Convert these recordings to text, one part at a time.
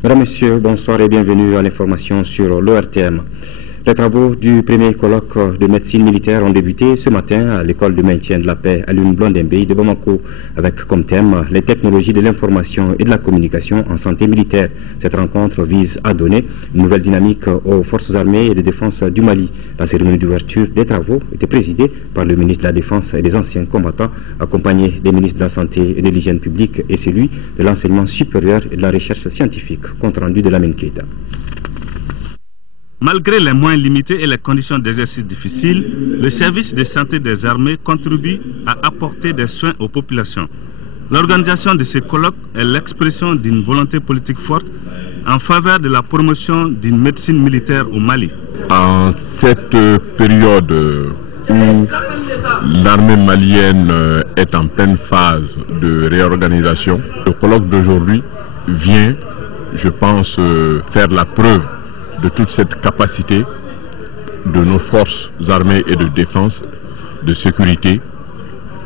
Mesdames, Messieurs, bonsoir et bienvenue à l'information sur l'ORTM. Les travaux du premier colloque de médecine militaire ont débuté ce matin à l'école de maintien de la paix à l'Une-Blondembe de Bamako, avec comme thème les technologies de l'information et de la communication en santé militaire. Cette rencontre vise à donner une nouvelle dynamique aux forces armées et de défense du Mali. La cérémonie d'ouverture des travaux était présidée par le ministre de la Défense et des anciens combattants, accompagné des ministres de la Santé et de l'Hygiène publique et celui de l'enseignement supérieur et de la recherche scientifique. Compte rendu de Lamine Keita. Malgré les moyens limités et les conditions d'exercice difficiles, le service de santé des armées contribue à apporter des soins aux populations. L'organisation de ces colloques est l'expression d'une volonté politique forte en faveur de la promotion d'une médecine militaire au Mali. En cette période où l'armée malienne est en pleine phase de réorganisation, le colloque d'aujourd'hui vient, je pense, faire la preuve de toute cette capacité de nos forces armées et de défense, de sécurité,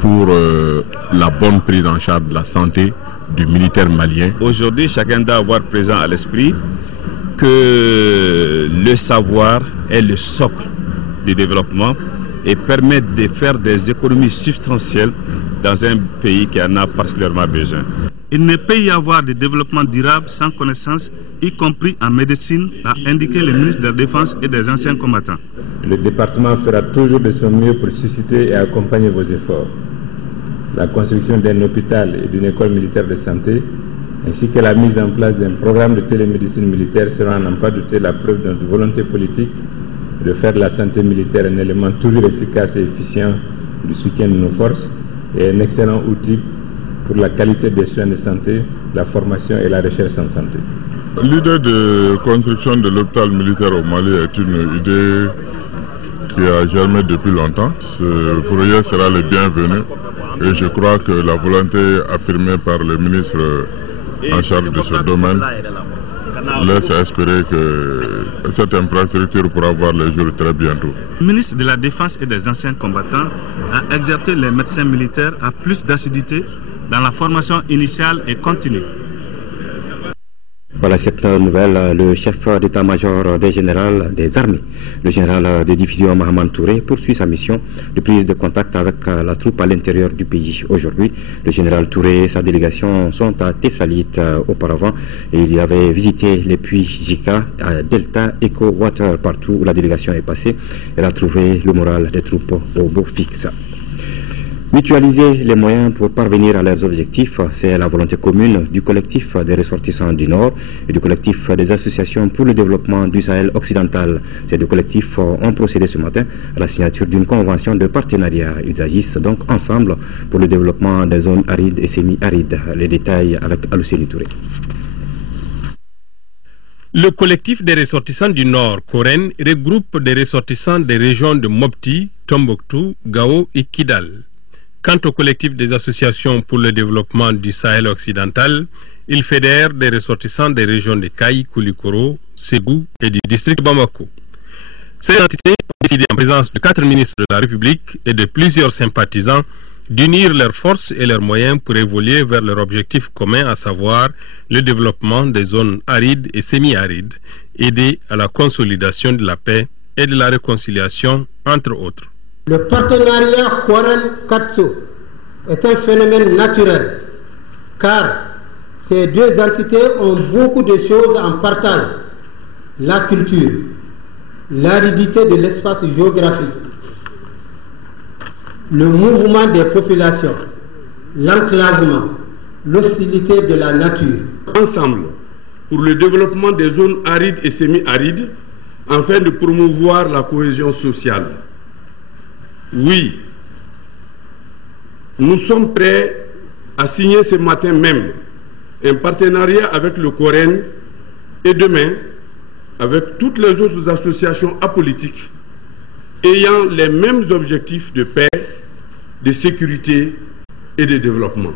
pour la bonne prise en charge de la santé du militaire malien. Aujourd'hui, chacun doit avoir présent à l'esprit que le savoir est le socle du développement et permet de faire des économies substantielles dans un pays qui en a particulièrement besoin. Il ne peut y avoir de développement durable sans connaissance, y compris en médecine, a indiqué le ministre de la Défense et des anciens combattants. Le département fera toujours de son mieux pour susciter et accompagner vos efforts. La construction d'un hôpital et d'une école militaire de santé, ainsi que la mise en place d'un programme de télémédecine militaire sera à n'en pas douter la preuve de notre volonté politique de faire de la santé militaire un élément toujours efficace et efficient du soutien de nos forces et un excellent outil pour la qualité des soins de santé, la formation et la recherche en santé. L'idée de construction de l'hôpital militaire au Mali est une idée qui a germé depuis longtemps. Ce projet sera le bienvenu et je crois que la volonté affirmée par le ministre en charge de ce domaine laisse à espérer que cette infrastructure pourra voir le jour très bientôt. Le ministre de la Défense et des anciens combattants a exhorté les médecins militaires à plus d'assiduité dans la formation initiale et continue. Voilà cette nouvelle, le chef d'état-major des généraux des armées, le général de division Mahaman Touré, poursuit sa mission de prise de contact avec la troupe à l'intérieur du pays. Aujourd'hui, le général Touré et sa délégation sont à Tessalit auparavant et il avait visité les puits Jika, Delta, Eco Water, partout où la délégation est passée. Elle a trouvé le moral des troupes au beau fixe. Mutualiser les moyens pour parvenir à leurs objectifs, c'est la volonté commune du collectif des ressortissants du Nord et du collectif des associations pour le développement du Sahel occidental. Ces deux collectifs ont procédé ce matin à la signature d'une convention de partenariat. Ils agissent donc ensemble pour le développement des zones arides et semi-arides. Les détails avec Alousseni Touré. Le collectif des ressortissants du Nord, Koren, regroupe des ressortissants des régions de Mopti, Tombouctou, Gao et Kidal. Quant au collectif des associations pour le développement du Sahel occidental, il fédère des ressortissants des régions de Kaï, Koulikoro, Ségou et du district de Bamako. Ces entités ont décidé en présence de 4 ministres de la République et de plusieurs sympathisants d'unir leurs forces et leurs moyens pour évoluer vers leur objectif commun, à savoir le développement des zones arides et semi-arides, aider à la consolidation de la paix et de la réconciliation, entre autres. Le partenariat Koren-Katsu est un phénomène naturel, car ces deux entités ont beaucoup de choses en partage. La culture, l'aridité de l'espace géographique, le mouvement des populations, l'enclavement, l'hostilité de la nature. Ensemble, pour le développement des zones arides et semi-arides, afin de promouvoir la cohésion sociale. Oui, nous sommes prêts à signer ce matin même un partenariat avec le Koren et demain avec toutes les autres associations apolitiques ayant les mêmes objectifs de paix, de sécurité et de développement.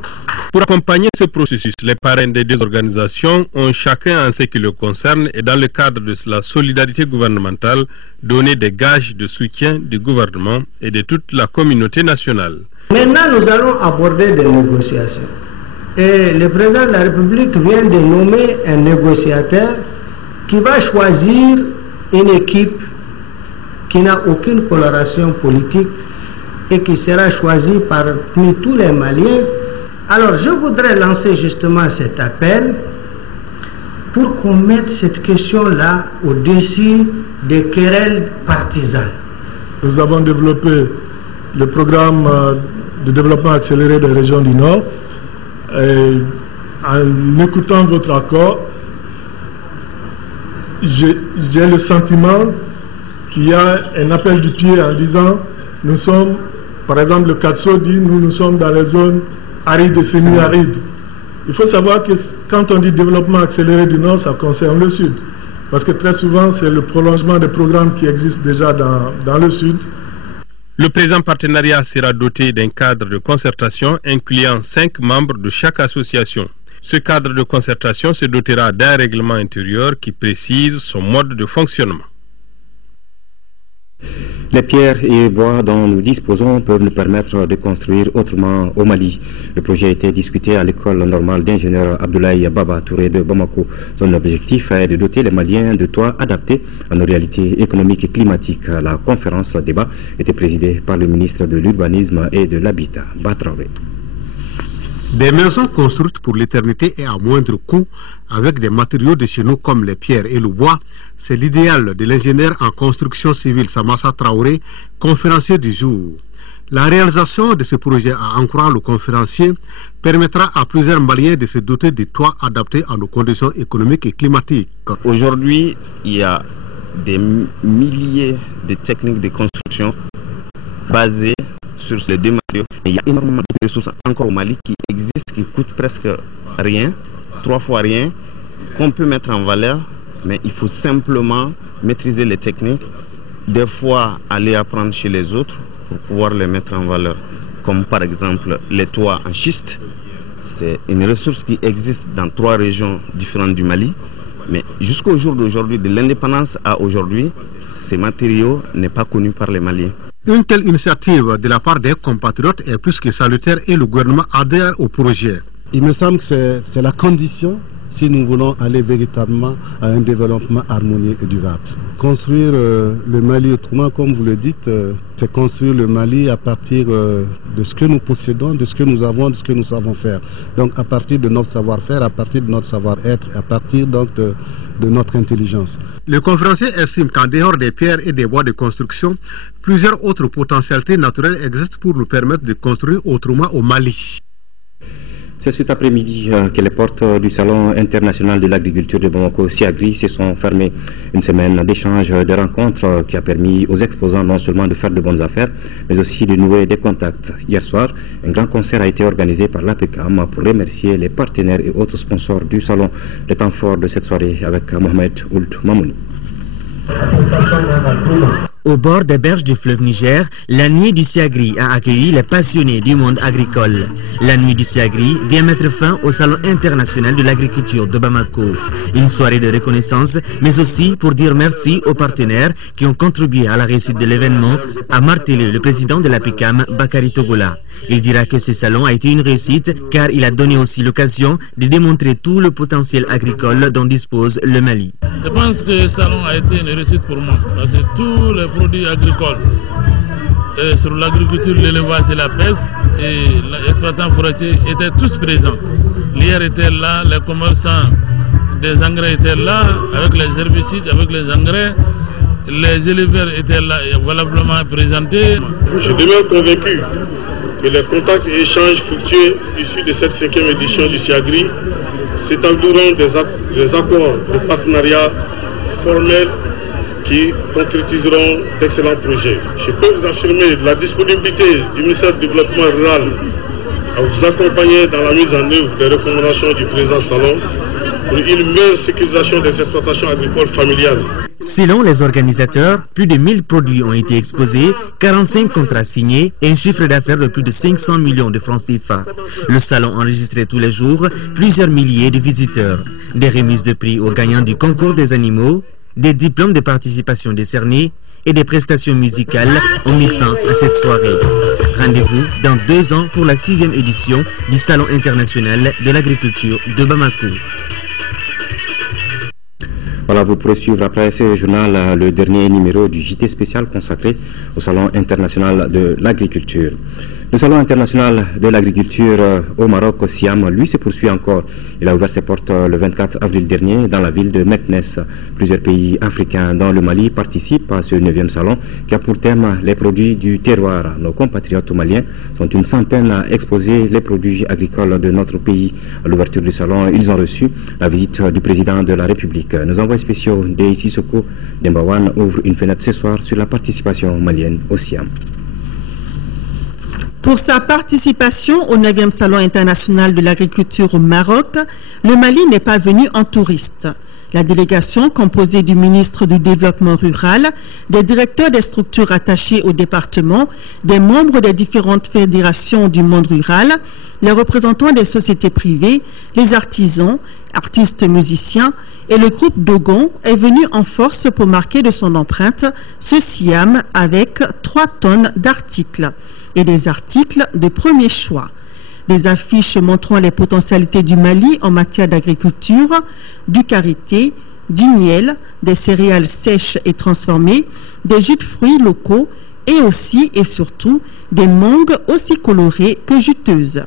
Pour accompagner ce processus, les parrains des deux organisations ont chacun en ce qui le concerne et dans le cadre de la solidarité gouvernementale donné des gages de soutien du gouvernement et de toute la communauté nationale. Maintenant, nous allons aborder des négociations. Et le président de la République vient de nommer un négociateur qui va choisir une équipe qui n'a aucune coloration politique et qui sera choisie parmi tous les Maliens. Alors je voudrais lancer justement cet appel pour qu'on mette cette question-là au-dessus des querelles partisanes. Nous avons développé le programme de développement accéléré des régions du Nord. Et en écoutant votre accord, j'ai le sentiment qu'il y a un appel du pied en disant, nous sommes, par exemple le Katso dit, nous sommes dans les zones arides et semi-arides. Il faut savoir que quand on dit développement accéléré du Nord, ça concerne le Sud. Parce que très souvent, c'est le prolongement des programmes qui existent déjà dans le Sud. Le présent partenariat sera doté d'un cadre de concertation incluant 5 membres de chaque association. Ce cadre de concertation se dotera d'un règlement intérieur qui précise son mode de fonctionnement. Les pierres et bois dont nous disposons peuvent nous permettre de construire autrement au Mali. Le projet a été discuté à l'école normale d'ingénieur Abdoulaye Baba Touré de Bamako. Son objectif est de doter les Maliens de toits adaptés à nos réalités économiques et climatiques. La conférence débat était présidée par le ministre de l'Urbanisme et de l'Habitat, Batraoré. Des maisons construites pour l'éternité et à moindre coût, avec des matériaux de chez nous comme les pierres et le bois, c'est l'idéal de l'ingénieur en construction civile Samassa Traoré, conférencier du jour. La réalisation de ce projet, à en croire le conférencier, permettra à plusieurs Maliens de se doter de toits adaptés à nos conditions économiques et climatiques. Aujourd'hui, il y a des milliers de techniques de construction basées sur les deux matériaux. Il y a énormément de ressources encore au Mali qui existent, qui coûtent presque rien, 3 fois rien, qu'on peut mettre en valeur, mais il faut simplement maîtriser les techniques, des fois aller apprendre chez les autres pour pouvoir les mettre en valeur. Comme par exemple les toits en schiste, c'est une ressource qui existe dans 3 régions différentes du Mali, mais jusqu'au jour d'aujourd'hui, de l'indépendance à aujourd'hui, ces matériaux n'est pas connu par les Maliens. Une telle initiative de la part des compatriotes est plus que salutaire et le gouvernement adhère au projet. Il me semble que c'est la condition si nous voulons aller véritablement à un développement harmonieux et durable. Construire le Mali autrement, comme vous le dites, c'est construire le Mali à partir de ce que nous possédons, de ce que nous avons, de ce que nous savons faire. Donc à partir de notre savoir-faire, à partir de notre savoir-être, à partir donc de notre intelligence. Le conférencier estime qu'en dehors des pierres et des bois de construction, plusieurs autres potentialités naturelles existent pour nous permettre de construire autrement au Mali. C'est cet après-midi que les portes du Salon international de l'agriculture de Bamako, SIAGRI, se sont fermées. Une semaine d'échanges, de rencontres qui a permis aux exposants non seulement de faire de bonnes affaires, mais aussi de nouer des contacts. Hier soir, un grand concert a été organisé par l'APECAM pour remercier les partenaires et autres sponsors du Salon. Le temps fort de cette soirée avec Mohamed Ould Mamouni. Au bord des berges du fleuve Niger, la nuit du SIAGRI a accueilli les passionnés du monde agricole. La nuit du SIAGRI vient mettre fin au Salon international de l'agriculture de Bamako. Une soirée de reconnaissance, mais aussi pour dire merci aux partenaires qui ont contribué à la réussite de l'événement, a martelé le président de l'APECAM, Bakary Togola. Il dira que ce salon a été une réussite car il a donné aussi l'occasion de démontrer tout le potentiel agricole dont dispose le Mali. Je pense que ce salon a été une réussite pour moi parce que tous les produits agricoles sur l'agriculture, l'élevage et la pêche et les exploitants forestiers étaient tous présents. L'IR était là, les commerçants des engrais étaient là, avec les herbicides, avec les engrais. Les éleveurs étaient là, valablement présentés. Je demeure convaincu que les contacts et échanges fructueux issus de cette 5e édition du SIAGRI s'établiront des accords de partenariat formels qui concrétiseront d'excellents projets. Je peux vous affirmer la disponibilité du ministère du Développement rural à vous accompagner dans la mise en œuvre des recommandations du président Salon pour une meilleure sécurisation des exploitations agricoles familiales. Selon les organisateurs, plus de 1000 produits ont été exposés, 45 contrats signés et un chiffre d'affaires de plus de 500 millions de francs CFA. Le salon enregistrait tous les jours plusieurs milliers de visiteurs. Des remises de prix aux gagnants du concours des animaux, des diplômes de participation décernés, et des prestations musicales ont mis fin à cette soirée. Rendez-vous dans 2 ans pour la 6e édition du Salon international de l'agriculture de Bamako. Voilà, vous pourrez suivre après ce journal le dernier numéro du JT spécial consacré au Salon international de l'agriculture. Le Salon international de l'agriculture au Maroc, au Siam, lui se poursuit encore. Il a ouvert ses portes le 24 avril dernier dans la ville de Meknès. Plusieurs pays africains, dont le Mali, participent à ce 9e salon qui a pour thème les produits du terroir. Nos compatriotes maliens sont une centaine à exposer les produits agricoles de notre pays. À l'ouverture du salon, ils ont reçu la visite du président de la République. Nos envois spéciaux de Sissoko Dembawan ouvrent une fenêtre ce soir sur la participation malienne au Siam. Pour sa participation au 9e Salon international de l'agriculture au Maroc, le Mali n'est pas venu en touriste. La délégation, composée du ministre du Développement rural, des directeurs des structures attachées au département, des membres des différentes fédérations du monde rural, les représentants des sociétés privées, les artisans, artistes musiciens et le groupe Dogon est venu en force pour marquer de son empreinte ce Siam avec 3 tonnes d'articles et des articles de premier choix. Des affiches montrant les potentialités du Mali en matière d'agriculture, du karité, du miel, des céréales sèches et transformées, des jus de fruits locaux et aussi et surtout des mangues aussi colorées que juteuses.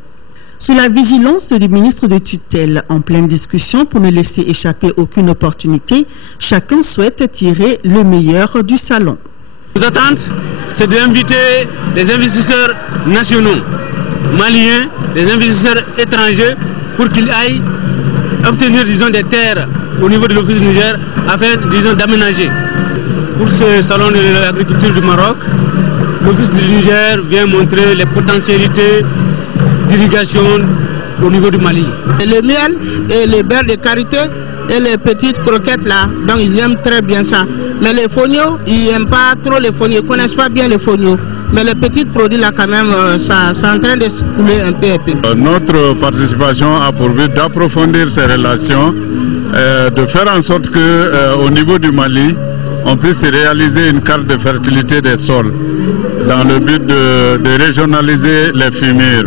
Sous la vigilance du ministre de tutelle, en pleine discussion pour ne laisser échapper aucune opportunité, chacun souhaite tirer le meilleur du salon. Nos attentes, c'est d'inviter les investisseurs nationaux, maliens, les investisseurs étrangers, pour qu'ils aillent obtenir, disons, des terres au niveau de l'Office du Niger, afin, disons, d'aménager. Pour ce salon de l'agriculture du Maroc, l'Office du Niger vient montrer les potentialités d'irrigation au niveau du Mali. Et le miel et les beurres de karité et les petites croquettes là, donc ils aiment très bien ça. Mais les fognos, ils n'aiment pas trop les fognos, ils ne connaissent pas bien les fognos. Mais les petits produits là quand même, ça c'est en train de se couler un peu. Notre participation a pour but d'approfondir ces relations, de faire en sorte que au niveau du Mali, on puisse réaliser une carte de fertilité des sols dans le but de régionaliser les fumiers.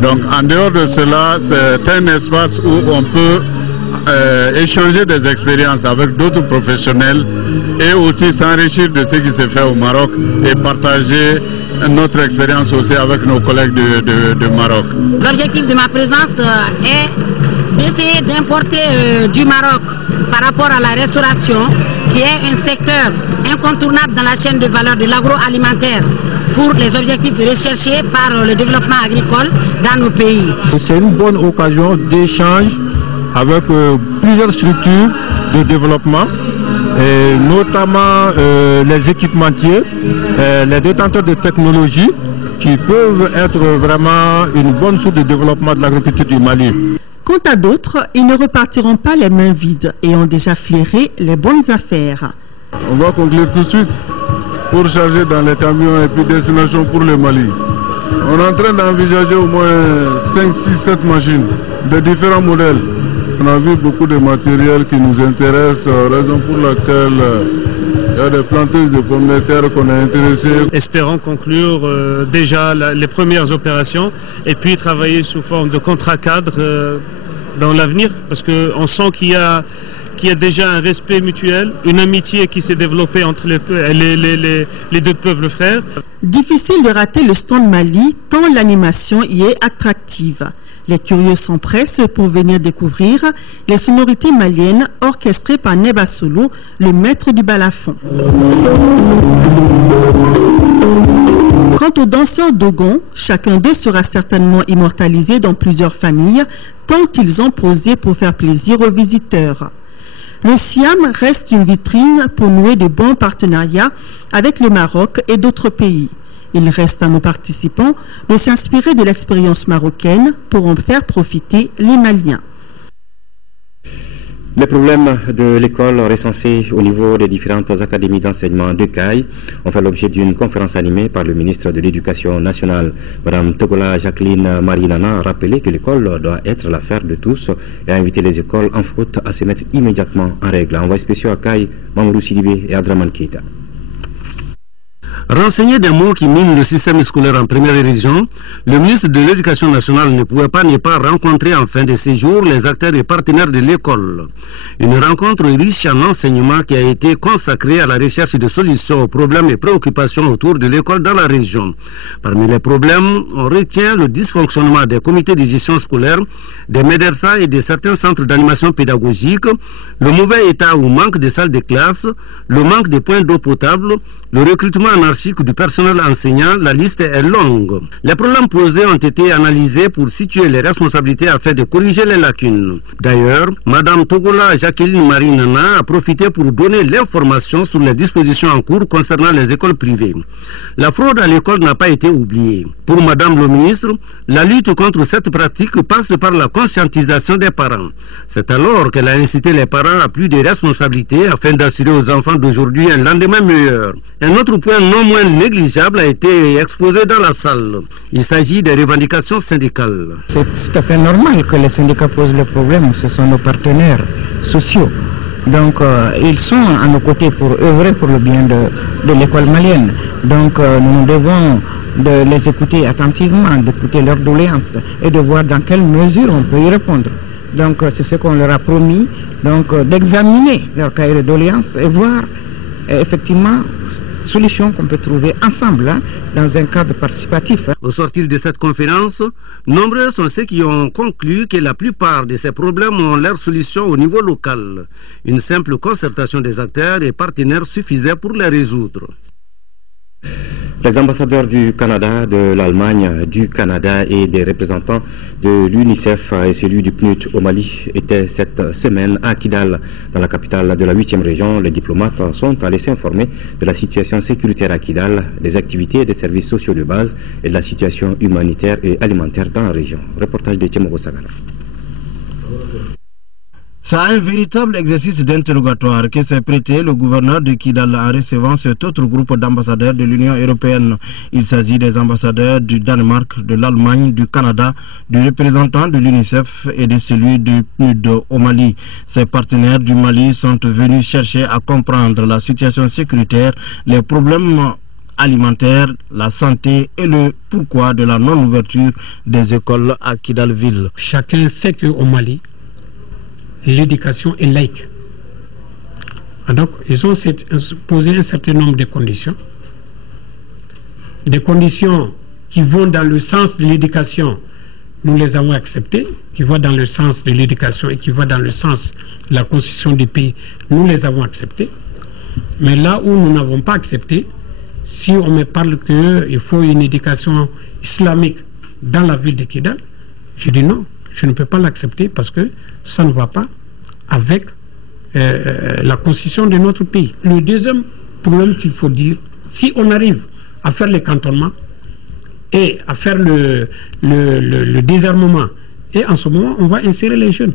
Donc en dehors de cela, c'est un espace où on peut échanger des expériences avec d'autres professionnels et aussi s'enrichir de ce qui se fait au Maroc et partager notre expérience aussi avec nos collègues de Maroc. L'objectif de ma présence est d'essayer d'importer du Maroc par rapport à la restauration, qui est un secteur incontournable dans la chaîne de valeur de l'agroalimentaire pour les objectifs recherchés par le développement agricole dans nos pays. C'est une bonne occasion d'échange avec plusieurs structures de développement, et notamment les équipementiers, les détenteurs de technologies qui peuvent être vraiment une bonne source de développement de l'agriculture du Mali. Quant à d'autres, ils ne repartiront pas les mains vides et ont déjà flairé les bonnes affaires. On va conclure tout de suite pour charger dans les camions et puis destination pour le Mali. On est en train d'envisager au moins 5, 6, 7 machines de différents modèles. On a vu beaucoup de matériel qui nous intéresse, raison pour laquelle il y a des planteuses de pommes de terre qu'on a intéressées. Espérons conclure déjà les premières opérations et puis travailler sous forme de contrat cadre dans l'avenir, parce qu'on sent qu'il y a déjà un respect mutuel, une amitié qui s'est développée entre les deux peuples frères. Difficile de rater le stand Mali tant l'animation y est attractive. Les curieux s'empressent pour venir découvrir les sonorités maliennes orchestrées par Neba Solo, le maître du balafon. Quant aux danseurs Dogon, chacun d'eux sera certainement immortalisé dans plusieurs familles, tant ils ont posé pour faire plaisir aux visiteurs. Le Siam reste une vitrine pour nouer de bons partenariats avec le Maroc et d'autres pays. Il reste à nos participants de s'inspirer de l'expérience marocaine pour en faire profiter les Maliens. Les problèmes de l'école recensés au niveau des différentes académies d'enseignement de Caille ont fait l'objet d'une conférence animée par le ministre de l'Éducation nationale. Madame Togola Jacqueline Marinana a rappelé que l'école doit être l'affaire de tous et a invité les écoles en faute à se mettre immédiatement en règle. Envoyé spécial à Caille, Mamoudou Sidibé et Adraman Keita. Renseigné des mots qui minent le système scolaire en première région, le ministre de l'Éducation nationale ne pouvait pas ne pas rencontrer en fin de séjour les acteurs et partenaires de l'école. Une rencontre riche en enseignements qui a été consacrée à la recherche de solutions aux problèmes et préoccupations autour de l'école dans la région. Parmi les problèmes, on retient le dysfonctionnement des comités de gestion scolaire, des médersa et de certains centres d'animation pédagogique, le mauvais état ou manque de salles de classe, le manque de points d'eau potable, le recrutement anarchique du personnel enseignant, la liste est longue. Les problèmes posés ont été analysés pour situer les responsabilités afin de corriger les lacunes. D'ailleurs, Mme Togola Jacqueline Marie Nana a profité pour donner l'information sur les dispositions en cours concernant les écoles privées. La fraude à l'école n'a pas été oubliée. Pour Mme le ministre, la lutte contre cette pratique passe par la conscientisation des parents. C'est alors qu'elle a incité les parents à plus de responsabilités afin d'assurer aux enfants d'aujourd'hui un lendemain meilleur. Un autre point non moins négligeable a été exposé dans la salle. Il s'agit des revendications syndicales. C'est tout à fait normal que les syndicats posent le problème. Ce sont nos partenaires sociaux. Donc ils sont à nos côtés pour œuvrer pour le bien de l'école malienne. Donc nous devons de les écouter attentivement, d'écouter leurs doléances et de voir dans quelle mesure on peut y répondre. Donc c'est ce qu'on leur a promis, donc d'examiner leur cahier de doléances et voir effectivement solutions qu'on peut trouver ensemble dans un cadre participatif. Au sortir de cette conférence, nombreux sont ceux qui ont conclu que la plupart de ces problèmes ont leur solution au niveau local. Une simple concertation des acteurs et partenaires suffisait pour les résoudre. Les ambassadeurs du Canada, de l'Allemagne, du Canada et des représentants de l'UNICEF et celui du PNUD au Mali étaient cette semaine à Kidal, dans la capitale de la 8e région. Les diplomates sont allés s'informer de la situation sécuritaire à Kidal, des activités et des services sociaux de base et de la situation humanitaire et alimentaire dans la région. Reportage de Tiemogo Sagala. C'est un véritable exercice d'interrogatoire que s'est prêté le gouverneur de Kidal en recevant cet autre groupe d'ambassadeurs de l'Union européenne. Il s'agit des ambassadeurs du Danemark, de l'Allemagne, du Canada, du représentant de l'UNICEF et de celui du PNUD au Mali. Ces partenaires du Mali sont venus chercher à comprendre la situation sécuritaire, les problèmes alimentaire, la santé et le pourquoi de la non-ouverture des écoles à Kidal-Ville. Chacun sait qu'au Mali, l'éducation est laïque. Donc, ils ont posé un certain nombre de conditions. Des conditions qui vont dans le sens de l'éducation, nous les avons acceptées, qui vont dans le sens de l'éducation et qui vont dans le sens de la constitution du pays, nous les avons acceptées. Mais là où nous n'avons pas accepté, si on me parle qu'il faut une éducation islamique dans la ville de Kidal, je dis non, je ne peux pas l'accepter parce que ça ne va pas avec la constitution de notre pays. Le deuxième problème qu'il faut dire, si on arrive à faire les cantonnements et à faire le désarmement, et en ce moment on va insérer les jeunes,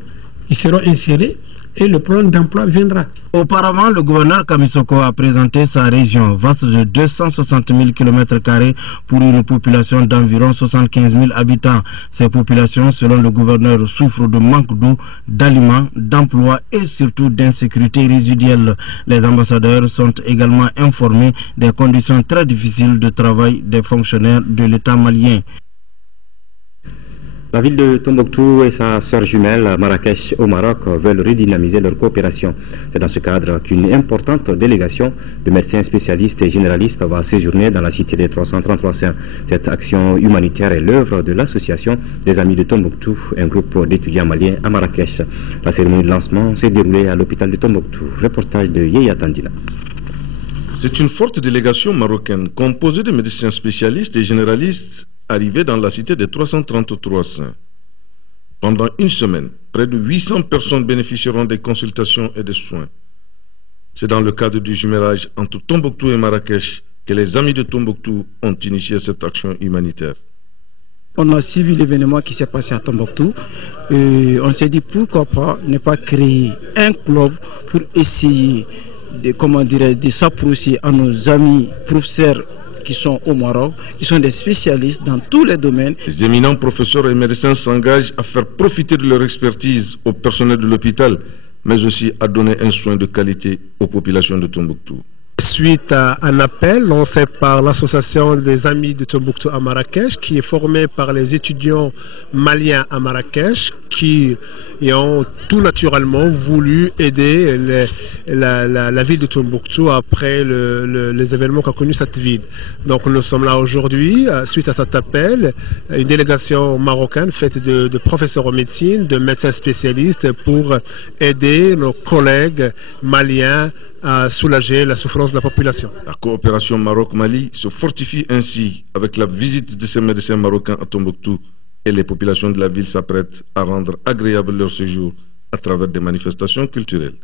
ils seront insérés et le problème d'emploi viendra. Auparavant, le gouverneur Kamisoko a présenté sa région, vaste de 260 000 km² pour une population d'environ 75 000 habitants. Ces populations, selon le gouverneur, souffrent de manque d'eau, d'aliments, d'emploi et surtout d'insécurité résiduelle. Les ambassadeurs sont également informés des conditions très difficiles de travail des fonctionnaires de l'État malien. La ville de Tombouctou et sa sœur jumelle Marrakech au Maroc veulent redynamiser leur coopération. C'est dans ce cadre qu'une importante délégation de médecins spécialistes et généralistes va séjourner dans la cité des 333 saints. Cette action humanitaire est l'œuvre de l'association des Amis de Tombouctou, un groupe d'étudiants maliens à Marrakech. La cérémonie de lancement s'est déroulée à l'hôpital de Tombouctou. Reportage de Yeya Tandina. C'est une forte délégation marocaine composée de médecins spécialistes et généralistes arrivés dans la cité des 333 saints. Pendant une semaine, près de 800 personnes bénéficieront des consultations et des soins. C'est dans le cadre du jumelage entre Tombouctou et Marrakech que les Amis de Tombouctou ont initié cette action humanitaire. On a suivi l'événement qui s'est passé à Tombouctou et on s'est dit pourquoi pas ne pas créer un club pour essayer de s'approcher à nos amis professeurs qui sont au Maroc, qui sont des spécialistes dans tous les domaines. Les éminents professeurs et médecins s'engagent à faire profiter de leur expertise au personnel de l'hôpital, mais aussi à donner un soin de qualité aux populations de Tombouctou. Suite à un appel lancé par l'association des Amis de Tombouctou à Marrakech, qui est formée par les étudiants maliens à Marrakech, qui ont tout naturellement voulu aider la ville de Tombouctou après les événements qu'a connu cette ville. Donc nous sommes là aujourd'hui, suite à cet appel, une délégation marocaine faite de professeurs en médecine, de médecins spécialistes pour aider nos collègues maliens à soulager la souffrance de la population. La coopération Maroc-Mali se fortifie ainsi avec la visite de ces médecins marocains à Tombouctou et les populations de la ville s'apprêtent à rendre agréable leur séjour à travers des manifestations culturelles.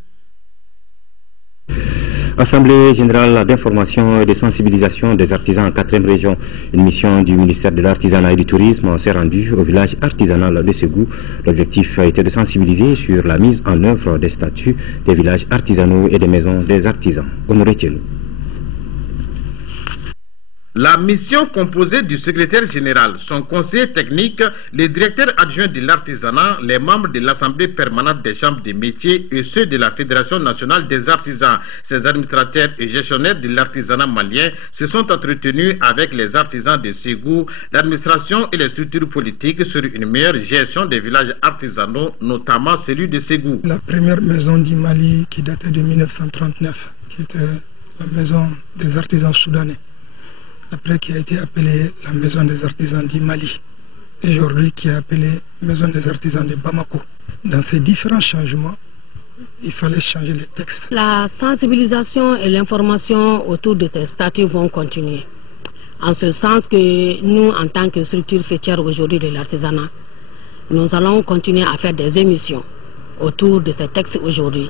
Assemblée générale d'information et de sensibilisation des artisans en 4e région. Une mission du ministère de l'Artisanat et du Tourisme s'est rendue au village artisanal de Ségou. L'objectif a été de sensibiliser sur la mise en œuvre des statuts des villages artisanaux et des maisons des artisans. Honoré Tchenou. La mission composée du secrétaire général, son conseiller technique, les directeurs adjoints de l'artisanat, les membres de l'Assemblée permanente des chambres des métiers et ceux de la Fédération nationale des artisans, ces administrateurs et gestionnaires de l'artisanat malien se sont entretenus avec les artisans de Ségou, l'administration et les structures politiques sur une meilleure gestion des villages artisanaux, notamment celui de Ségou. La première maison du Mali qui datait de 1939, qui était la maison des artisans soudanais. Après qui a été appelée la maison des artisans du Mali, aujourd'hui qui est appelée maison des artisans de Bamako. Dans ces différents changements, il fallait changer les textes. La sensibilisation et l'information autour de ces statuts vont continuer. En ce sens que nous, en tant que structure fêtière aujourd'hui de l'artisanat, nous allons continuer à faire des émissions autour de ces textes aujourd'hui.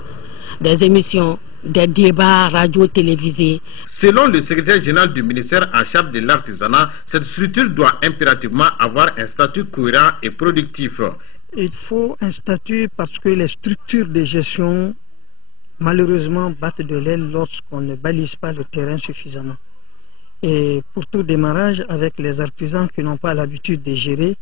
Des émissions, des débats radio-télévisés. Selon le secrétaire général du ministère en charge de l'artisanat, cette structure doit impérativement avoir un statut cohérent et productif. Il faut un statut parce que les structures de gestion, malheureusement, battent de l'aile lorsqu'on ne balise pas le terrain suffisamment. Et pour tout démarrage, avec les artisans qui n'ont pas l'habitude de gérer,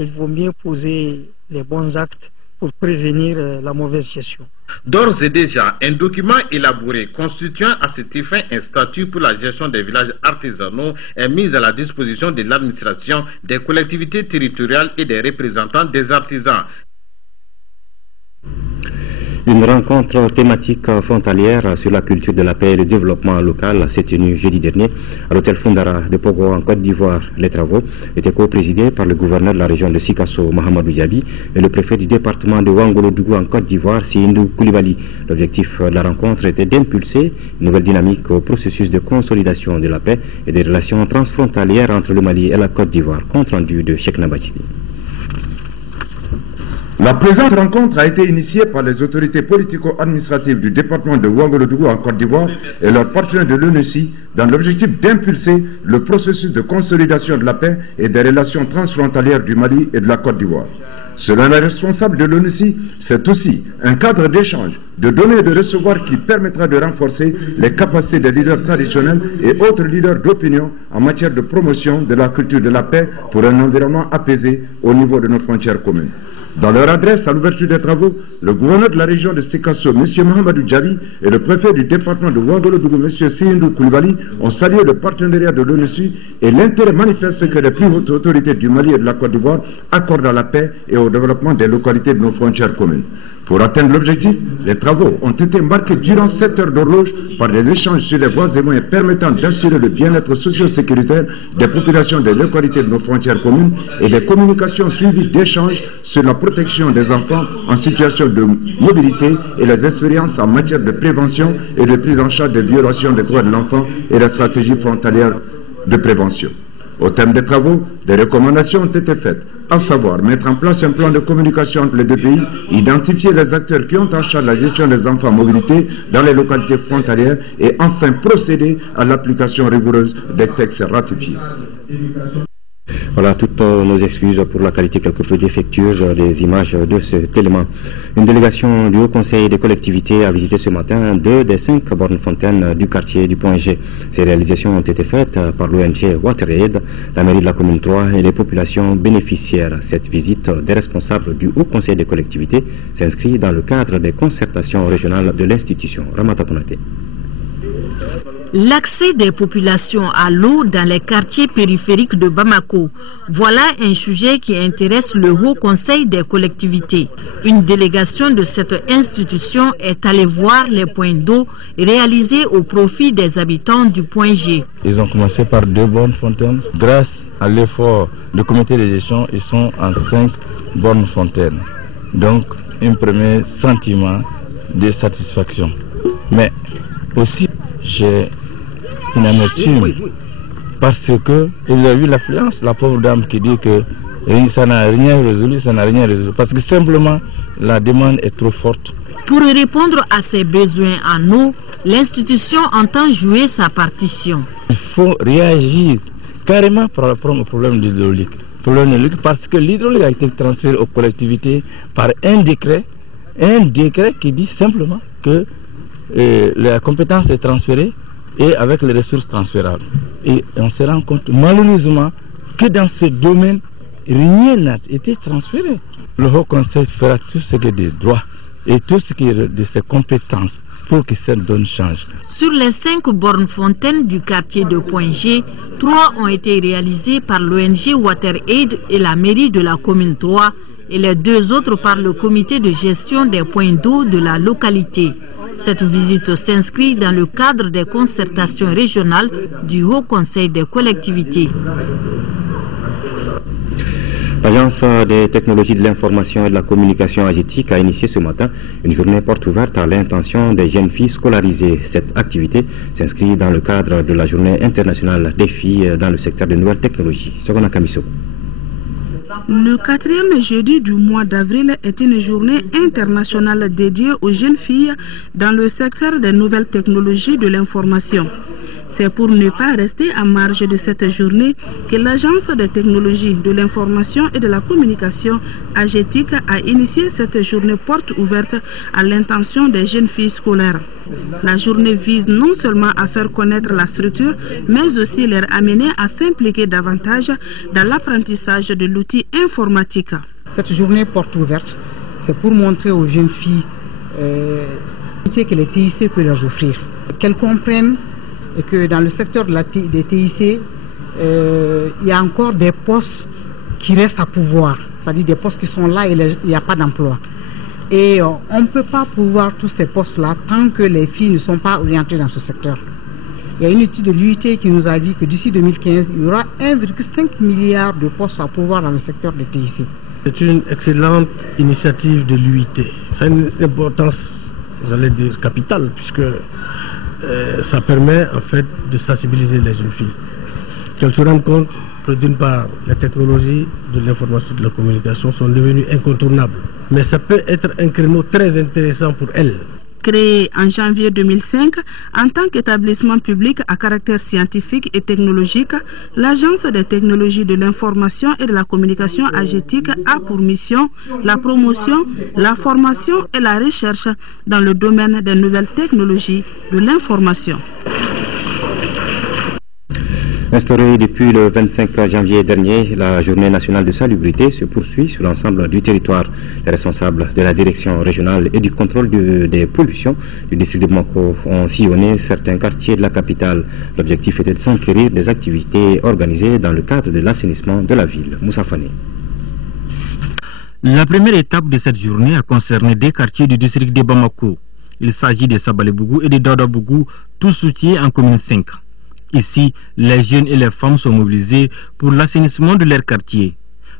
il vaut mieux poser les bons actes pour prévenir la mauvaise gestion. D'ores et déjà, un document élaboré constituant à cet effet un statut pour la gestion des villages artisanaux est mis à la disposition de l'administration, des collectivités territoriales et des représentants des artisans. Une rencontre thématique frontalière sur la culture de la paix et le développement local s'est tenue jeudi dernier à l'hôtel Fundara de Pogo en Côte d'Ivoire. Les travaux étaient co-présidés par le gouverneur de la région de Sikasso, Mahamadou Diaby, et le préfet du département de Ouangolo-Dougou en Côte d'Ivoire, Sindou Koulibaly. L'objectif de la rencontre était d'impulser une nouvelle dynamique au processus de consolidation de la paix et des relations transfrontalières entre le Mali et la Côte d'Ivoire. Compte rendu de Cheikh Nabachili. La présente rencontre a été initiée par les autorités politico-administratives du département de Ouangolo-Dougou en Côte d'Ivoire et leurs partenaires de l'ONUCI dans l'objectif d'impulser le processus de consolidation de la paix et des relations transfrontalières du Mali et de la Côte d'Ivoire. Selon les responsables de l'ONUCI, c'est aussi un cadre d'échange, de donner et de recevoir qui permettra de renforcer les capacités des leaders traditionnels et autres leaders d'opinion en matière de promotion de la culture de la paix pour un environnement apaisé au niveau de nos frontières communes. Dans leur adresse à l'ouverture des travaux, le gouverneur de la région de Sikasso, M. Mahamadou Diaby, et le préfet du département de Ouangolo-Dougou, M. Sindou Koulibaly, ont salué le partenariat de l'ONUCI et l'intérêt manifeste que les plus hautes autorités du Mali et de la Côte d'Ivoire accordent à la paix et au développement des localités de nos frontières communes. Pour atteindre l'objectif, les travaux ont été marqués durant 7 heures d'horloge par des échanges sur les voies et moyens permettant d'assurer le bien-être socio-sécuritaire des populations des localités de nos frontières communes et des communications suivies d'échanges sur la protection des enfants en situation de mobilité et les expériences en matière de prévention et de prise en charge des violations des droits de l'enfant et la stratégie frontalière de prévention. Au terme des travaux, des recommandations ont été faites, à savoir mettre en place un plan de communication entre les deux pays, identifier les acteurs qui ont en charge la gestion des enfants en mobilité dans les localités frontalières et enfin procéder à l'application rigoureuse des textes ratifiés. Voilà toutes nos excuses pour la qualité quelque peu défectueuse des images de cet élément. Une délégation du Haut Conseil des collectivités a visité ce matin 2 des 5 bornes fontaines du quartier du Point G. Ces réalisations ont été faites par l'ONG WaterAid, la mairie de la commune 3 et les populations bénéficiaires. Cette visite des responsables du Haut Conseil des collectivités s'inscrit dans le cadre des concertations régionales de l'institution. Ramata Konaté. L'accès des populations à l'eau dans les quartiers périphériques de Bamako, voilà un sujet qui intéresse le Haut Conseil des collectivités. Une délégation de cette institution est allée voir les points d'eau réalisés au profit des habitants du point G. Ils ont commencé par 2 bornes fontaines. Grâce à l'effort du comité de gestion, ils sont en 5 bornes fontaines. Donc, un premier sentiment de satisfaction. Mais aussi, j'ai une amertume parce que vous avez vu l'affluence, la pauvre dame qui dit que ça n'a rien résolu, parce que simplement la demande est trop forte. Pour répondre à ces besoins en eau, l'institution entend jouer sa partition. Il faut réagir carrément par rapport au problème de l'hydraulique. Parce que l'hydraulique a été transférée aux collectivités par un décret qui dit simplement que la compétence est transférée et avec les ressources transférables. Et on se rend compte malheureusement que dans ce domaine, rien n'a été transféré. Le Haut Conseil fera tout ce qui est des droits et tout ce qui est de ses compétences pour que ça donne change. Sur les 5 bornes fontaines du quartier de Point G, 3 ont été réalisées par l'ONG WaterAid et la mairie de la commune 3 et les 2 autres par le comité de gestion des points d'eau de la localité. Cette visite s'inscrit dans le cadre des concertations régionales du Haut Conseil des collectivités. L'Agence des technologies de l'information et de la communication AGETIC a initié ce matin une journée porte ouverte à l'intention des jeunes filles scolarisées. Cette activité s'inscrit dans le cadre de la journée internationale des filles dans le secteur des nouvelles technologies. Sogona Kamiso. Le 4e jeudi du mois d'avril est une journée internationale dédiée aux jeunes filles dans le secteur des nouvelles technologies de l'information. C'est pour ne pas rester en marge de cette journée que l'Agence des technologies de l'information et de la communication AGETIC a initié cette journée porte ouverte à l'intention des jeunes filles scolaires. La journée vise non seulement à faire connaître la structure, mais aussi leur amener à s'impliquer davantage dans l'apprentissage de l'outil informatique. Cette journée porte ouverte, c'est pour montrer aux jeunes filles que les TIC peuvent leur offrir. Qu'elles comprennent et que dans le secteur des TIC, il y a encore des postes qui restent à pourvoir, c'est-à-dire des postes qui sont là et il n'y a pas d'emploi. Et on ne peut pas pourvoir tous ces postes-là tant que les filles ne sont pas orientées dans ce secteur. Il y a une étude de l'UIT qui nous a dit que d'ici 2015, il y aura 1,5 milliard de postes à pourvoir dans le secteur des TIC. C'est une excellente initiative de l'UIT. Ça a une importance, vous allez dire, capitale, puisque ça permet en fait de sensibiliser les jeunes filles. Qu'elles se rendent compte que d'une part, les technologies de l'information et de la communication sont devenues incontournables. Mais ça peut être un créneau très intéressant pour elles. Créée en janvier 2005, en tant qu'établissement public à caractère scientifique et technologique, l'Agence des technologies de l'information et de la communication AGETIC a pour mission la promotion, la formation et la recherche dans le domaine des nouvelles technologies de l'information. Instaurée depuis le 25 janvier dernier, la journée nationale de salubrité se poursuit sur l'ensemble du territoire. Les responsables de la direction régionale et du contrôle des pollutions du district de Bamako ont sillonné certains quartiers de la capitale. L'objectif était de s'enquérir des activités organisées dans le cadre de l'assainissement de la ville. Moussa Fane. La première étape de cette journée a concerné des quartiers du district de Bamako. Il s'agit de Sabalebougou et de Dadabougou, tous situés en commune 5. Ici, les jeunes et les femmes sont mobilisés pour l'assainissement de leur quartier.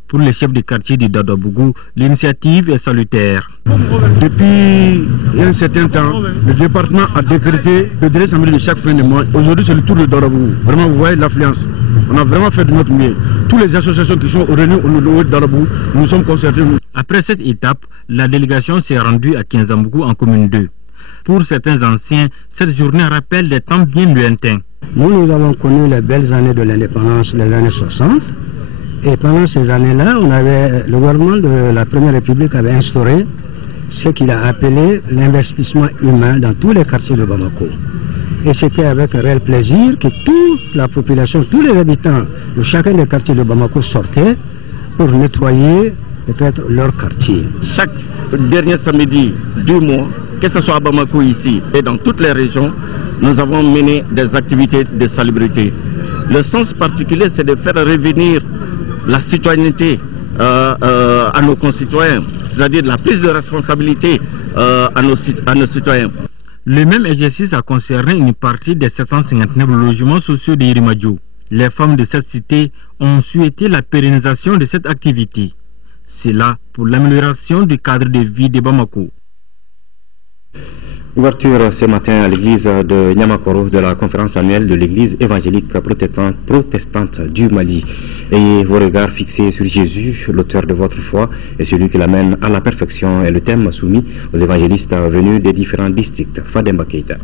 Pour les chefs de quartier de Dadabougou, l'initiative est salutaire. Depuis un certain temps, le département a décrété le délai de chaque fin de mois. Aujourd'hui, c'est le tour de Dadabougou. Vraiment, vous voyez l'affluence. On a vraiment fait de notre mieux. Toutes les associations qui sont réunies au niveau de Dadabougou, nous sommes concertés. Après cette étape, la délégation s'est rendue à Kinzambougou en commune 2. Pour certains anciens, cette journée rappelle des temps bien lointains. Nous avons connu les belles années de l'indépendance, les années 60. Et pendant ces années-là, le gouvernement de la Première République avait instauré ce qu'il a appelé l'investissement humain dans tous les quartiers de Bamako. Et c'était avec un réel plaisir que toute la population, tous les habitants de chacun des quartiers de Bamako sortaient pour nettoyer peut-être leur quartier. Chaque dernier samedi du mois, que ce soit à Bamako ici et dans toutes les régions, nous avons mené des activités de salubrité. Le sens particulier, c'est de faire revenir la citoyenneté à nos concitoyens, c'est-à-dire la prise de responsabilité à nos citoyens. Le même exercice a concerné une partie des 759 logements sociaux d'Irimadjo. Les femmes de cette cité ont souhaité la pérennisation de cette activité. C'est là pour l'amélioration du cadre de vie de Bamako. Ouverture ce matin à l'église de Niamakoro de la conférence annuelle de l'église évangélique protestante du Mali. Ayez vos regards fixés sur Jésus, l'auteur de votre foi et celui qui l'amène à la perfection, est le thème soumis aux évangélistes venus des différents districts. Fademba Keita.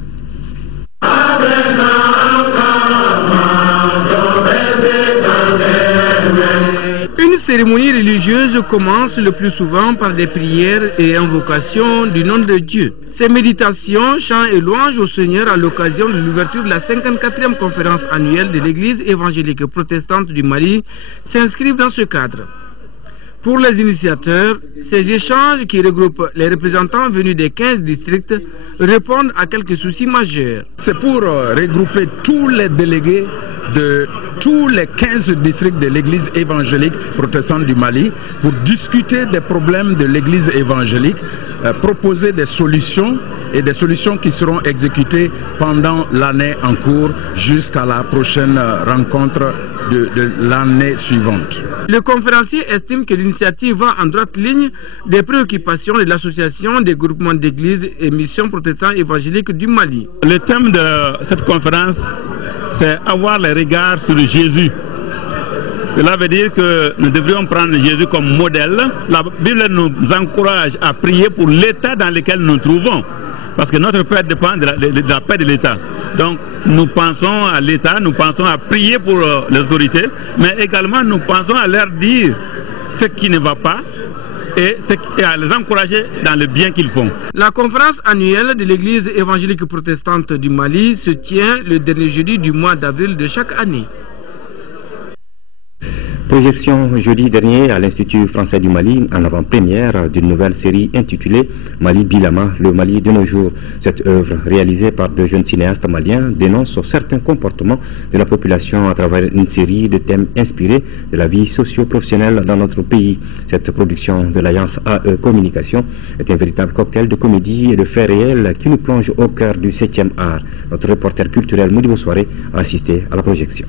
Une cérémonie religieuse commence le plus souvent par des prières et invocations du nom de Dieu. Ces méditations, chants et louanges au Seigneur à l'occasion de l'ouverture de la 54e conférence annuelle de l'Église évangélique protestante du Mali s'inscrivent dans ce cadre. Pour les initiateurs, ces échanges qui regroupent les représentants venus des 15 districts répondent à quelques soucis majeurs. C'est pour regrouper tous les délégués de tous les 15 districts de l'église évangélique protestante du Mali pour discuter des problèmes de l'église évangélique, proposer des solutions et des solutions qui seront exécutées pendant l'année en cours jusqu'à la prochaine rencontre de l'année suivante. Le conférencier estime que l'initiative va en droite ligne des préoccupations de l'association des groupements d'églises et missions protestantes évangéliques du Mali. Le thème de cette conférence, c'est avoir les regards sur Jésus. Cela veut dire que nous devrions prendre Jésus comme modèle. La Bible nous encourage à prier pour l'état dans lequel nous nous trouvons. Parce que notre paix dépend de la paix de l'État. Donc nous pensons à l'État, nous pensons à prier pour les autorités, mais également nous pensons à leur dire ce qui ne va pas et à les encourager dans le bien qu'ils font. La conférence annuelle de l'Église évangélique protestante du Mali se tient le dernier jeudi du mois d'avril de chaque année. Projection jeudi dernier à l'Institut français du Mali en avant-première d'une nouvelle série intitulée Mali Bilama, le Mali de nos jours. Cette œuvre, réalisée par de jeunes cinéastes maliens, dénonce certains comportements de la population à travers une série de thèmes inspirés de la vie socio-professionnelle dans notre pays. Cette production de l'Alliance AE Communication est un véritable cocktail de comédie et de faits réels qui nous plonge au cœur du 7e art. Notre reporter culturel Modibo Soiré a assisté à la projection.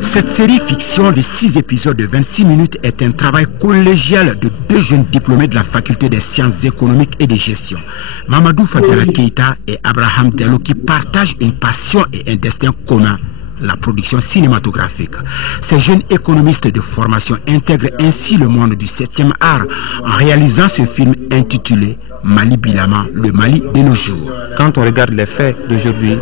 Cette série fiction de 6 épisodes de 26 minutes est un travail collégial de 2 jeunes diplômés de la faculté des sciences économiques et de gestion, Mamadou Fadela Keita et Abraham Diallo, qui partagent une passion et un destin commun, la production cinématographique. Ces jeunes économistes de formation intègrent ainsi le monde du 7e art en réalisant ce film intitulé Mali Bilama, le Mali de nos jours. Quand on regarde les faits d'aujourd'hui,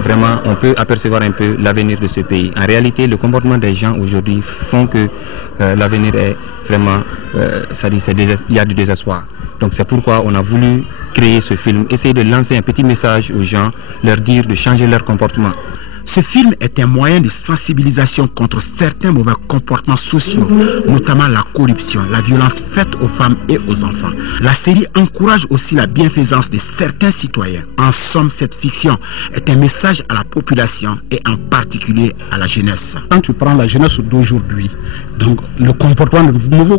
vraiment on peut apercevoir un peu l'avenir de ce pays. En réalité, le comportement des gens aujourd'hui font que l'avenir est vraiment, il y a du désespoir. Donc c'est pourquoi on a voulu créer ce film, essayer de lancer un petit message aux gens, leur dire de changer leur comportement. Ce film est un moyen de sensibilisation contre certains mauvais comportements sociaux, notamment la corruption, la violence faite aux femmes et aux enfants. La série encourage aussi la bienfaisance de certains citoyens. En somme, cette fiction est un message à la population et en particulier à la jeunesse. Quand tu prends la jeunesse d'aujourd'hui, donc le comportement, le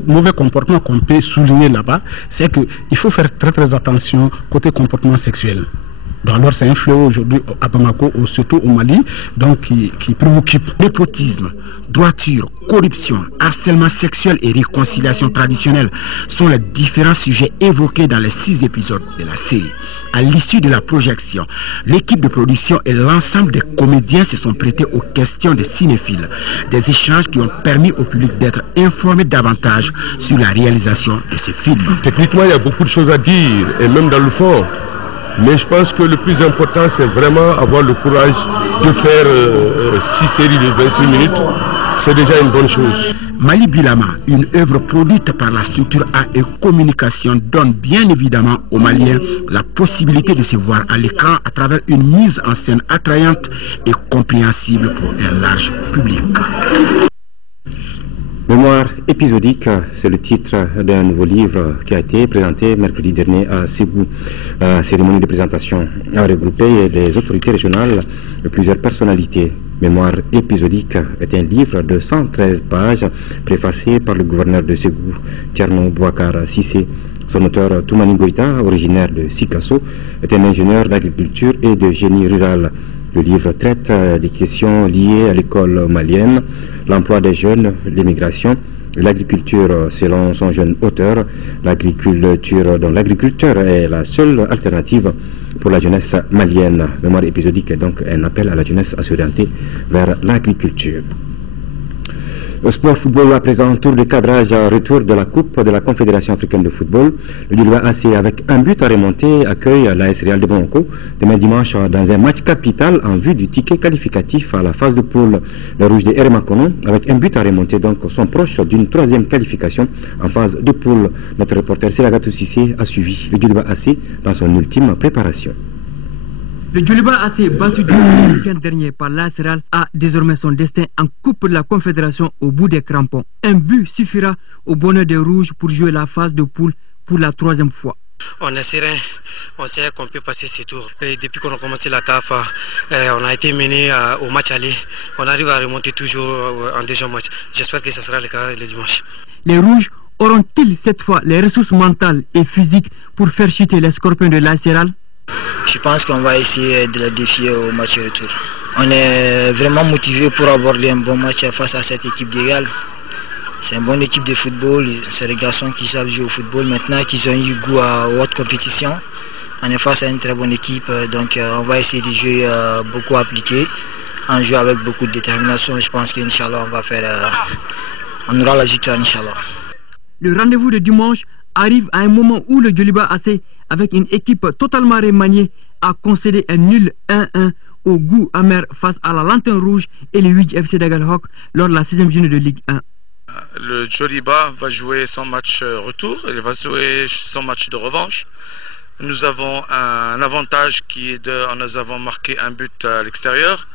mauvais comportement qu'on peut souligner là-bas, c'est qu'il faut faire très attention côté comportement sexuel. Donc alors c'est un fléau aujourd'hui à Bamako, surtout au Mali, donc qui préoccupe. Népotisme, droiture, corruption, harcèlement sexuel et réconciliation traditionnelle sont les différents sujets évoqués dans les 6 épisodes de la série. À l'issue de la projection, l'équipe de production et l'ensemble des comédiens se sont prêtés aux questions des cinéphiles. Des échanges qui ont permis au public d'être informé davantage sur la réalisation de ce film. Techniquement, il y a beaucoup de choses à dire, et même dans le fond. Mais je pense que le plus important, c'est vraiment avoir le courage de faire 6 séries de 26 minutes. C'est déjà une bonne chose. Mali Bilama, une œuvre produite par la structure AE Communication, donne bien évidemment aux Maliens la possibilité de se voir à l'écran à travers une mise en scène attrayante et compréhensible pour un large public. Mémoire épisodique, c'est le titre d'un nouveau livre qui a été présenté mercredi dernier à Ségou. La cérémonie de présentation a regroupé les autorités régionales et plusieurs personnalités. Mémoire épisodique est un livre de 113 pages préfacé par le gouverneur de Ségou, Thierno Bouakar Sissé. Son auteur, Toumani Goïta, originaire de Sikasso, est un ingénieur d'agriculture et de génie rural. Le livre traite des questions liées à l'école malienne, l'emploi des jeunes, l'immigration, l'agriculture. Selon son jeune auteur, l'agriculteur est la seule alternative pour la jeunesse malienne. Mémoire épisodique est donc un appel à la jeunesse à s'orienter vers l'agriculture. Au sport football, à présent, tour de cadrage, retour de la Coupe de la Confédération africaine de football. Le Djoliba AC, avec un but à remonter, accueille l'AS Real de Bamako demain dimanche dans un match capital en vue du ticket qualificatif à la phase de poule. Le Rouge de Eremakono, avec un but à remonter, donc, sont proches d'une troisième qualification en phase de poule. Notre reporter Sélagatou Sissé a suivi le Djoliba AC dans son ultime préparation. Le Djoliba AC, battu le week-end dernier par l'AS Real, a désormais son destin en Coupe de la Confédération au bout des crampons. Un but suffira au bonheur des Rouges pour jouer la phase de poule pour la troisième fois. On est serein, on sait qu'on peut passer ces tours. Et depuis qu'on a commencé la CAF, on a été mené au match aller. On arrive à remonter toujours en deuxième match. J'espère que ce sera le cas le dimanche. Les Rouges auront-ils cette fois les ressources mentales et physiques pour faire chuter les Scorpions de l'AS Real? Je pense qu'on va essayer de les défier au match retour. On est vraiment motivé pour aborder un bon match face à cette équipe de Real. C'est une bonne équipe de football. C'est des garçons qui savent jouer au football. Maintenant qu'ils ont eu goût à haute compétition, on est face à une très bonne équipe. Donc on va essayer de jouer beaucoup appliqué, en jouant avec beaucoup de détermination. Je pense qu'Inch'Allah on aura la victoire, Inch'Allah. Le rendez-vous de dimanche arrive à un moment où le Djoliba AC, avec une équipe totalement remaniée, a concédé un nul 1-1 au goût amer face à la Lanterne Rouge et le 8 FC d'Agalhok lors de la 6e journée de Ligue 1. Le Djoliba va jouer son match retour, il va jouer son match de revanche. Nous avons un avantage qui est nous avons marqué un but à l'extérieur.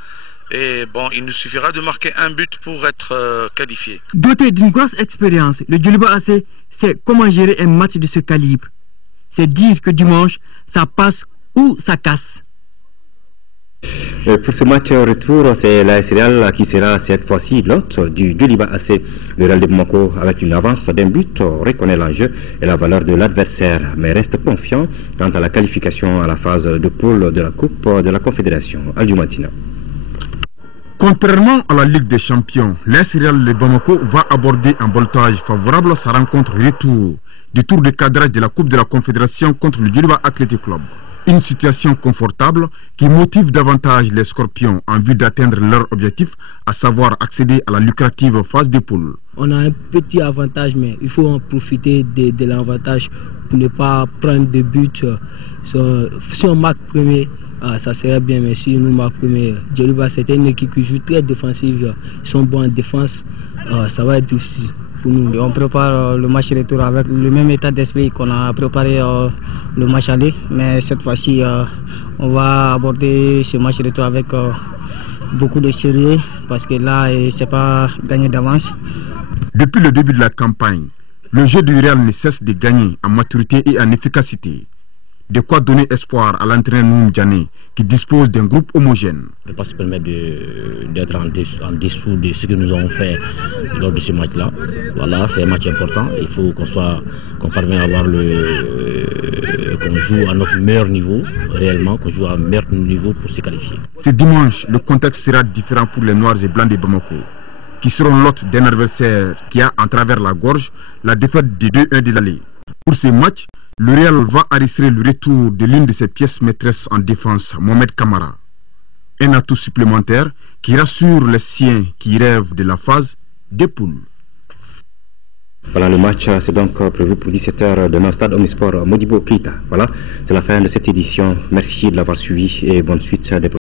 Et bon, il nous suffira de marquer un but pour être qualifié. Doté d'une grosse expérience, le Djoliba AC sait comment gérer un match de ce calibre. C'est dire que dimanche, ça passe ou ça casse. Pour ce match retour, c'est l'AS Real qui sera cette fois-ci l'hôte du Djoliba AC. Le Real de Bamako, avec une avance d'un but, reconnaît l'enjeu et la valeur de l'adversaire, mais reste confiant quant à la qualification à la phase de poule de la Coupe de la Confédération. Aldjumatina. Contrairement à la Ligue des Champions, l'AS Real de Bamako va aborder un voltage favorable à sa rencontre retour du tour de cadrage de la Coupe de la Confédération contre le Djoliba Athletic Club. Une situation confortable qui motive davantage les Scorpions en vue d'atteindre leur objectif, à savoir accéder à la lucrative phase de poule. On a un petit avantage, mais il faut en profiter de l'avantage pour ne pas prendre de but. Si on marque premier, ça serait bien, mais si nous marquons premier, Djoliba, c'est une équipe qui joue très défensive. Ils sont bons en défense, ça va être difficile pour nous. On prépare le match retour avec le même état d'esprit qu'on a préparé le match aller, mais cette fois-ci, on va aborder ce match retour avec beaucoup de sérieux, parce que là, c'est pas gagné d'avance. Depuis le début de la campagne, le jeu du Real ne cesse de gagner en maturité et en efficacité. De quoi donner espoir à l'entraîneur Noum Djané, qui dispose d'un groupe homogène. On ne peut pas se permettre d'être en dessous de ce que nous avons fait lors de ce match-là. Voilà, c'est un match important. Il faut qu'on parvienne à avoir qu'on joue à notre meilleur niveau, réellement, qu'on joue à un meilleur niveau pour se qualifier. Ce dimanche, le contexte sera différent pour les Noirs et Blancs de Bamako, qui seront l'hôte d'un adversaire qui a en travers la gorge la défaite de 2-1 de l'aller. Pour ce match, le Real va enregistrer le retour de l'une de ses pièces maîtresses en défense, Mohamed Kamara. Un atout supplémentaire qui rassure les siens qui rêvent de la phase de poule. Voilà, le match c'est donc prévu pour 17h demain au stade Omnisport Modibo Keita. Voilà, c'est la fin de cette édition. Merci de l'avoir suivi et bonne suite des